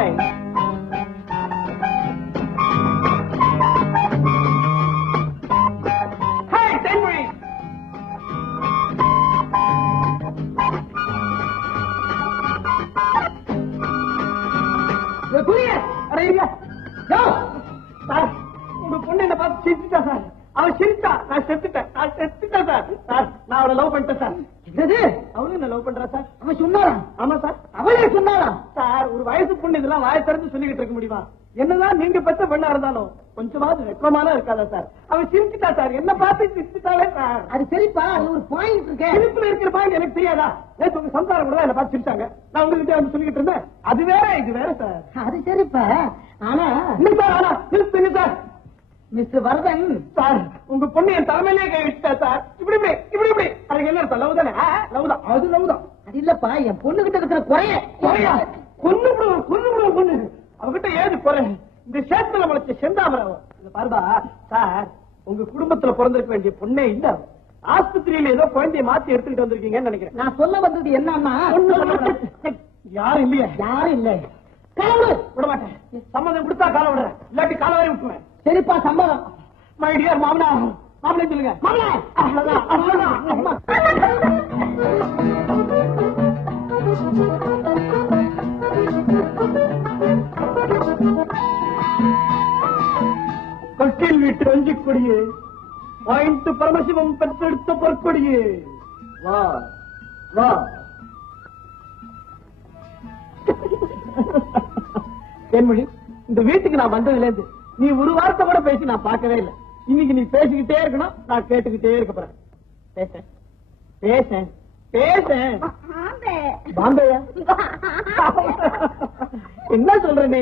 Hi hi தென்மொழி புரிய அடையுங்க sir உங்க பொண்ணு என்ன பார்த்து சிரிச்சுட்டா சார் அவன் சிரிச்சா நான் செத்துட்டேன் நான் செத்துட்டேன் சார் சார் நான் அவளை லவ் பண்ணிட்டேன் சார் என்னது அவளும் என்ன லவ் பண்றா சார் அவன் சொன்னாரா ஆமா சார் அவளே சொன்னாரா சார் ஒரு வயசு பொண்ணு இதெல்லாம் வாய திறந்து சொல்லிக்கிட்டு இருக்க முடியுமா? என்னதான் நீங்க பெத்த பெண்ணா இருந்தாலும் கொஞ்சமாவது வெட்கமாலாம் இருக்காதா சார்? அவன் சிரிச்சுட்டா சார். என்ன பார்த்து சிரிச்சுட்டாலே சார். அது சரிப்பா? அது ஒரு பாயிண்ட் இருக்கு. சிரிப்புல இருக்கிற பாயிண்ட் எனக்கு தெரியாதா? நேத்து உங்க சம்சாரம் கூட என்ன பார்த்து சிரிச்சாங்க. நான் உங்ககிட்ட வந்து சொல்லிக்கிட்டு இருந்தேன். அது வேற இது வேற சார். அது சரிப்பா? ஆனா இல்ல சார் ஆனா நிறுத்துங்க சார். மிஸ்டர் வரதன். சார் உங்க பொண்ணு என் தலைமையிலே கை வச்சுட்டா சார். இப்படி இப்படி இப்படி இப்படி. அதுக்கு என்ன சார் லவ் தானே? லவ் தான். அது லவ் தான். அது இல்லப்பா என் பொண்ணு கிட்ட இருக்கிற குறைய. குறையா? கொன்னு விடுவோம் கொன்னு விடுவோம் அவகிட்ட ஏது குறை இந்த சேத்துல முளைச்ச செந்தாமரம் பாருபா சார் உங்க குடும்பத்துல பிறந்திருக்க வேண்டிய பொண்ணே இல்ல. ஆஸ்பத்திரியில ஏதோ குழந்தைய மாத்தி எடுத்துக்கிட்டு வந்திருக்கீங்கன்னு நினைக்கிறேன். நான் சொல்ல வந்தது என்னன்னா. யாரும் இல்லையா. யாரும் இல்ல. காலம் விட மாட்டேன். சம்மதம் கொடுத்தா காலம் விடுறேன். இல்லாட்டி காலம் வரை விட்டுருவேன். சரிப்பா சம்மதம். மை டியர் மாமனா மாமனே சொல்லுங்க. மாமனா அவ்வளவுதான் அவ்வளவுதான். கொட்டில் வீட்டு வஞ்சி கொடியே. பாயிண்ட் பரமசிவம் பெற்றெடுத்த பொற்கொடியே. வா வா. தேன்மொழி இந்த வீட்டுக்கு நான் வந்ததுல இருந்து நீ ஒரு வார்த்தை கூட பேசி நான் பார்க்கவே இல்லை. இன்னைக்கு நீ பேசிக்கிட்டே இருக்கணும் நான் கேட்டுக்கிட்டே இருக்க போறேன். பேச. பேச. பேச. பாம்பேயா? என்ன சொல்ற நீ?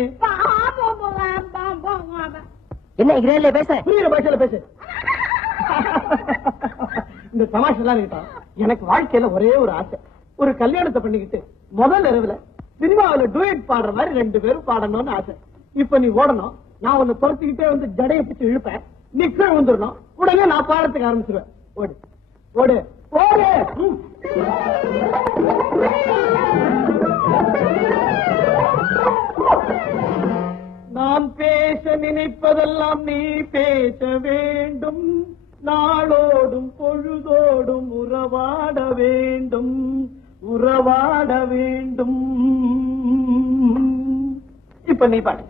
என்ன இங்கிரேன்ல பேச? நீங்க பாஷையில பேசு. இந்த தமாஷெல்லாம் இருக்கட்டும் எனக்கு வாழ்க்கையில ஒரே ஒரு ஆசை. ஒரு கல்யாணத்தை பண்ணிக்கிட்டு முதல் இரவுல சினிமாவுல டூயட் பாடுற மாதிரி ரெண்டு பேரும் பாடணும்னு ஆசை. இப்ப நீ ஓடணும். நான் உன்னை துரத்துக்கிட்டே வந்து ஜடைய பிடிச்சு இழுப்பேன். நீ கீழே வந்துடணும் உடனே நான் பாடத்துக்கு ஆரம்பிச்சிருவேன். ஓடு. ஓடு. ஓடு. நினைப்பதெல்லாம் நீ பேச வேண்டும். நாளோடும் பொழுதோடும் உறவாட வேண்டும். உறவாட வேண்டும். இப்ப நீ பாடு.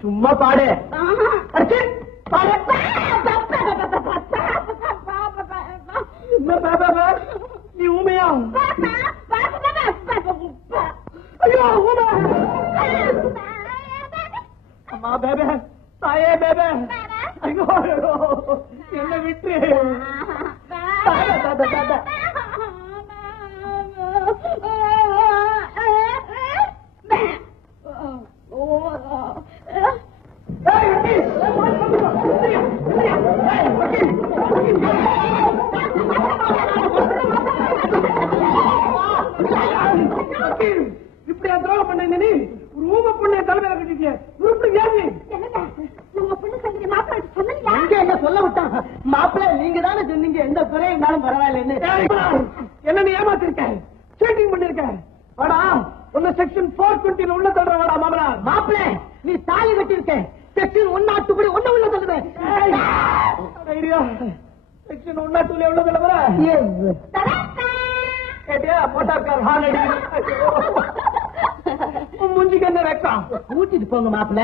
சும்மா பாடு. பாடு. நீ ஊமையா? ಆ ಬೇಬೆ ತಾಯೇ ಬೇಬೆ ಅಯ್ಯೋ ಎಲ್ಲ ಬಿಟ್ರಿ ఇప్పుడు ఎంత రోగం పండిందని ஏய், வக்கீல். ஏய், வக்கீல். வக்கீல், இப்படியா துரோகம் பண்ண ஊமை பொண்ணை தலைமையில கட்டிட்டிய உருப்படி வியாதி எங்க என்ன சொல்ல விட்டாங்க? மாப்பிள்ள நீங்க தானே சொன்னீங்க. எந்த குறை இருந்தாலும் பரவாயில்லன்னு. என்ன நீ ஏமாத்திருக்க? சீட்டிங் பண்ணிருக்க? வாடா உன்ன செக்ஷன் போர் டுவெண்ட்டில உள்ள தள்ளுற வாடா மாமனா மாப்பிள்ள நீ தாலி கட்டிருக்க செக்ஷன் ஒன்னாட்டு கூட ஒண்ணு உள்ள சொல்லுவேன். செக்ஷன் ஒன்னா தூளி உள்ள தள்ளுற கேட்டியா? போட்டாக்கார் ஹார்ன் கூட்டிட்டு போங்க மாப்பிள்ள.